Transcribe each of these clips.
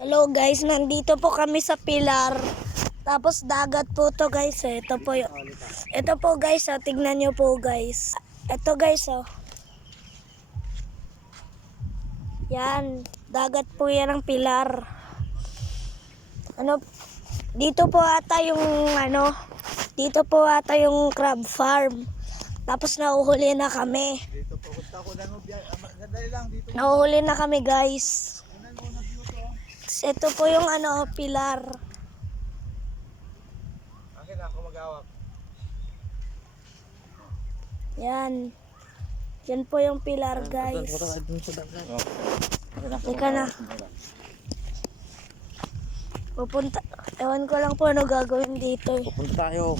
Hello guys, nandito po kami sa Pilar. Tapos dagat po to guys. Ito po yung, ito po guys, tignan nyo po guys. Ito guys Yan, dagat po yan ng Pilar. Dito po ata yung dito po ata yung crab farm. Tapos nahuhuli na kami. Dito po, punta ko lang. Gandali lang dito. Nahuhuli na kami guys. Ito po yung Pilar. Akin ako mag-awak. Yan. Yan po yung Pilar guys. Teka na. Pupunta. Ewan ko lang po ano gagawin dito eh. Pupunta tayo.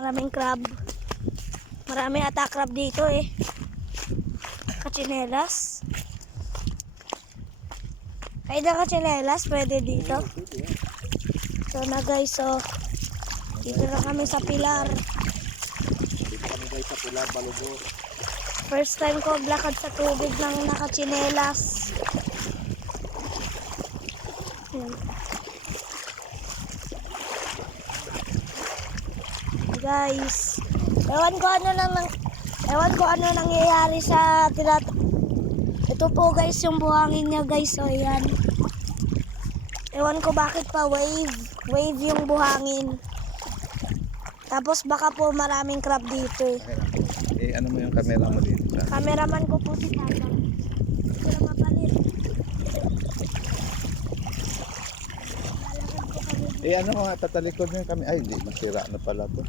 Maraming crab. Maraming ata crab dito eh. Kachinelas. Kahit na kachinelas, pwede dito. So na guys, dito na kami sa Pilar. Dito kami guys sa Pilar, Balugo. First time ko maglakad sa tubig ng nakachinelas. Yan. Guys, ewan ko ano nangyayari sa ito po guys yung buhangin niya guys. So yan. Ewan ko bakit pa wave yung buhangin. Tapos baka po maraming crab dito. Ano mo yung camera mo dito? Cameraman ko po si Tata. Hindi na mapalit. Lalakad ko kami. Ano nga, tatalikod mo yung kami. Ay, hindi, masira na pala to.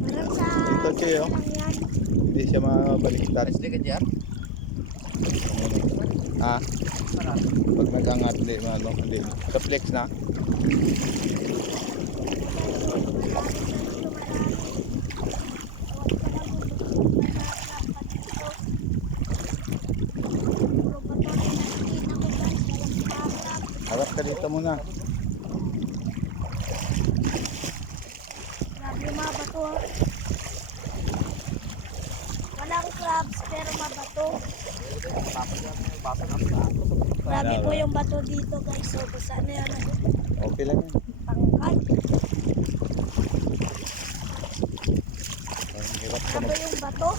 Parang sa Dito siya, lang yan. Hindi siya mabaliktad. Pwede ka dyan? Pag nag-angat, hindi. Sa flex na. Harap ka dito muna. Grabe yung mga bato. Walang crabs pero mabato. Grabe po yung bato dito guys. So saan na yan? Okay lang yan. Pangkat. Ang hirap ka Grabe yung bato.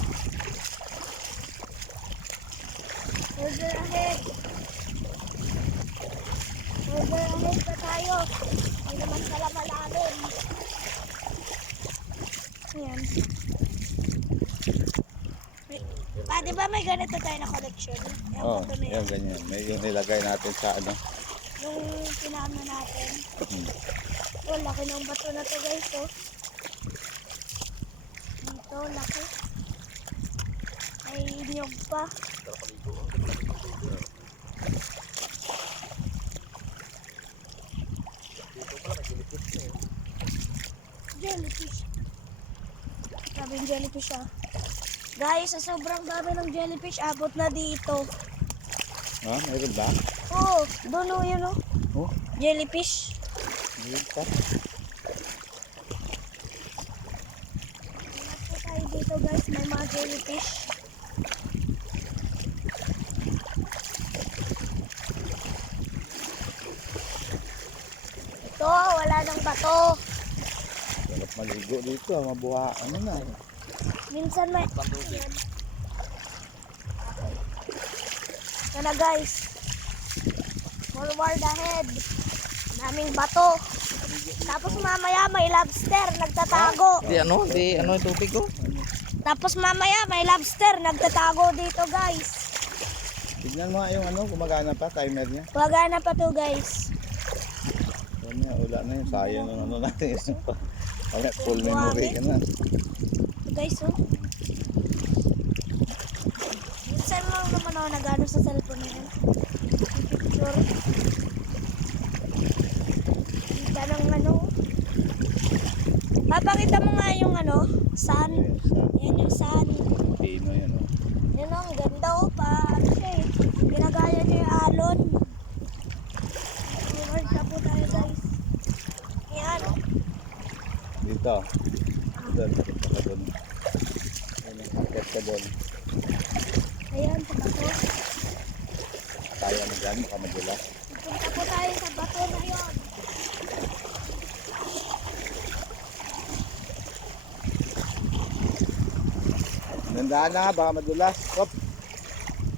Further ahead. Further ahead na tayo. Hindi naman pala malalim. Ayan. Di ba may ganito tayo na collection? Oo, yan ganyan. May yung nilagay natin sa ano. Yung pinaano natin. Oh, laki ng bato na to guys, oh. Dito, laki. May nyog pa. Jellyfish. Grabe yung jellyfish ah. Guys, sa sobrang dami ng jellyfish, abot na dito. Mayroon ba? Oh, doon oh, yun oh. Oh, Jellyfish. mayroon pa. Ingat po tayo dito guys, may mga jellyfish. Ito, wala nang bato. Sarap maligo dito. Mabuha. Ano na. Minsan may... Yan na guys. Forward ahead. Daming bato. Tapos mamaya may lobster nagtatago. Di ano yung tubig ko? Tapos mamaya may lobster nagtatago dito guys. Tignan mo nga yung gumagana pa, timer niya. Wagana pa to guys. Yan na, wala na yun. Sayang yung natin. Kaya full memory ka na. Guys, oh. Minsan mo naman ako nag-ano sa cellphone na yan. Picture. Kita ng Papakita mo nga yung sun. Yan yung sun. Pino yan, oh. Yan ang ganda oh pa. Ginagaya niya yung alon. Forward ka po tayo guys. Yan. Dito. Doon, punta ka doon. Ayan, akit ka doon. Ayan, sa bato. Kaya mo dyan. baka madulas. Punta po tayo sa bato na yun. Nandaan na, baka madulas. Hop.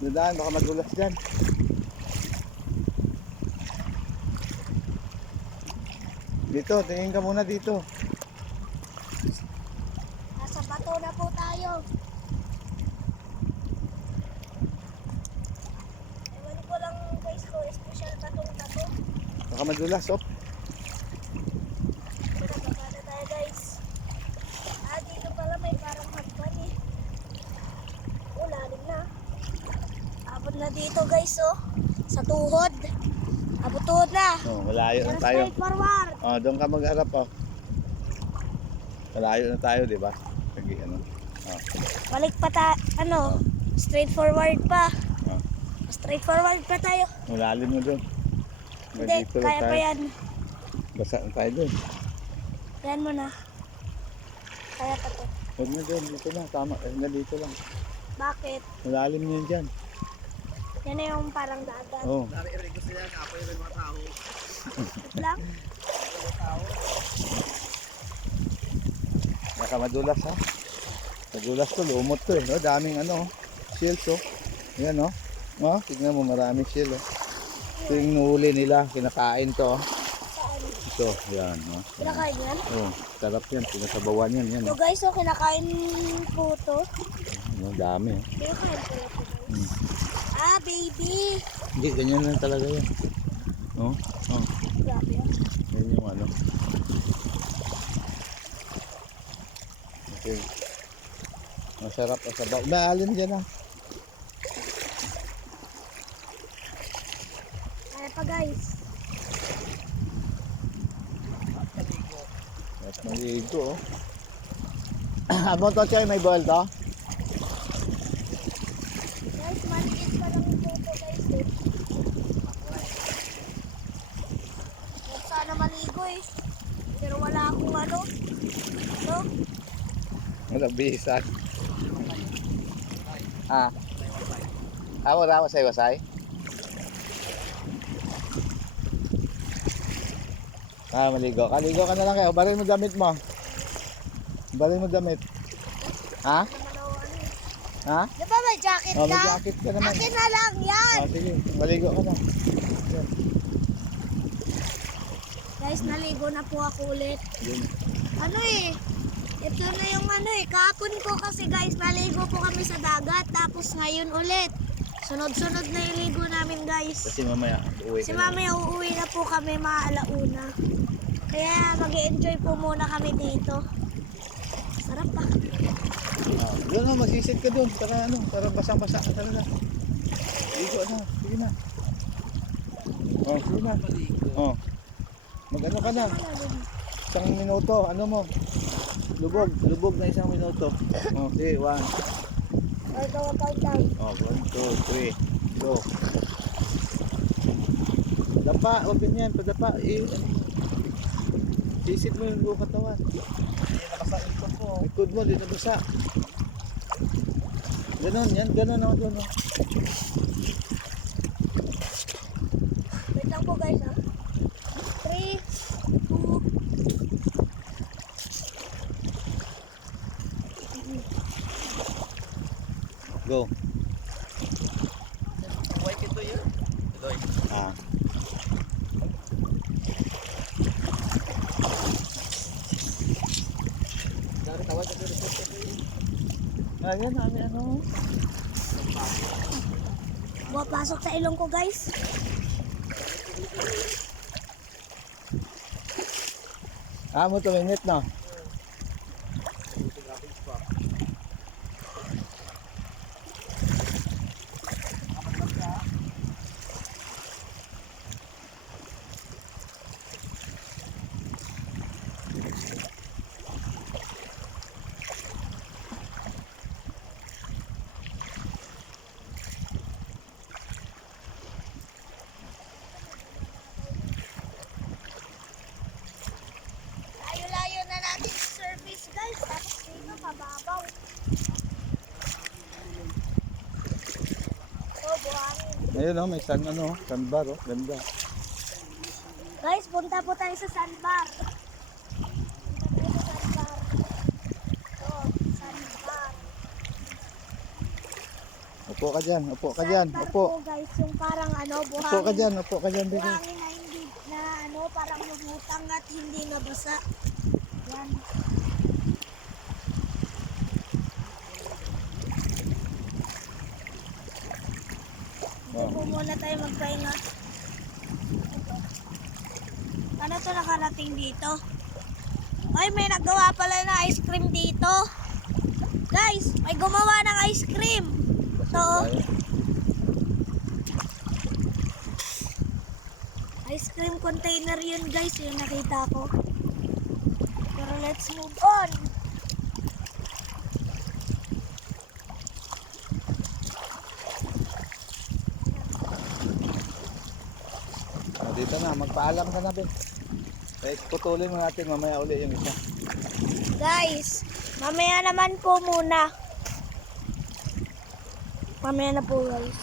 Nandaan, baka madulas dyan. Dito, tingin ka muna dito. Nasa bato na po tayo. Ewan ko lang guys ko, special batong bato. Baka madulas, hop. Baba na tayo guys. Dito pala may parang hagdan eh. Lalim na. Abot na dito guys oh. Sa tuhod. Abot tuhod na. Oh, malayo na Pero tayo. straight forward. Oh, doon ka magharap, oh. Malayo na tayo, di ba? Sige, ano. Oh. Balik pa straight forward pa. Oh. Straight forward pa tayo. Malalim na doon. Hindi, Dito lang kaya tayo. pa yan. Basa na tayo doon. Yan mo na. Kaya pa to. Huwag na doon, dito lang. Tama, na dito lang. Bakit? Malalim na yun dyan. Yan na yung parang dagat. Oh. Wait lang. Baka madulas, ha? Madulas to, lumot to, eh. No? Daming ano, shells, oh. Yan, oh. Oh, tignan mo, maraming shell, oh. Ito yung nuhuli nila, kinakain to, oh. Saan? Ito, yan, oh. Kinakain yan? Oh, sarap yan, pinasabawan yan, yan, So oh. guys, kinakain po to. Ang dami, oh. Kinakain po ito guys. Hmm. Baby! Hindi, ganyan lang talaga yan. Oh, oh. Grabe yan. Yan yung ano. Okay. Masarap ang sabaw. Maalin dyan, ah. Kaya pa guys. At maligo, oh. Abang to, Chay, may ball to? Guys, maliit pa lang po ito guys eh. Huwag sana maligo eh. Pero wala akong ano. No? Wala, bisan. Ah. Wala wasay-wasay? Maligo. Kaligo ka na lang kayo. Balin mo damit mo. Balin mo damit. Ha? Naman ako ano eh. Ha? Di ba may jacket Oh, may ka? jacket ka naman. Akin na lang yan! Oh, sige. Maligo ka na. Yan. Guys, naligo na po ako ulit. Yan. Ano eh, ito na yung ano eh, kahapon po kasi guys, naligo po kami sa dagat, tapos ngayon ulit. Sunod-sunod na yung ligo namin guys. Kasi mamaya uuwi Kasi ka na. mamaya uuwi na po kami mga alauna. Kaya mag-enjoy po muna kami dito. Sarap pa. Doon, oh, magsisit ka doon. Para ano, para basang-basa ka talaga. Ligo na. Sige na. Oh, sige na. Oh. Mag-ano ka na. Isang minuto. Ano mo? Lubog. Lubog na isang minuto. Oh, sige. 1. Ito, countdown. Oh, 1, 2, 3. Go. Dapa. Huwag ganyan. Padapa. Sisit mo yung buong katawan. Nakasa ikot mo. Ikot mo. Di nabasa. Ganon. Yan. Ganon ako doon. Oh. Wait lang po guys ha. 3, 2, Go. White ito yun. Ito yun. Ah. Dari tawad ito ito. Ayan, namin ano. pasok sa ilong ko guys. Mo 2 minutes no? Layo-layo na natin Ayun oh, may sandbar oh. Ganda. Guys, punta po tayo sa sandbar. Punta tayo sa sandbar. Ito, sandbar. Upo ka dyan, upo ka dyan, Sandbar upo. po guys, yung parang Upo ka dyan, baby. buhangin na hindi na parang lumutang at hindi nabasa. Yan. Dito po muna tayo magpahinga. Ano to nakarating dito? Ay, may nagawa pala na ice cream dito. Guys, may gumawa ng ice cream. Ito. Ice cream container yun guys, yung nakita ko. Pero let's move on. Dito na, magpaalam ka na, Ben. Eh, putulin mo natin mamaya uli yung isa. Guys, mamaya naman po muna. Mamaya na po guys.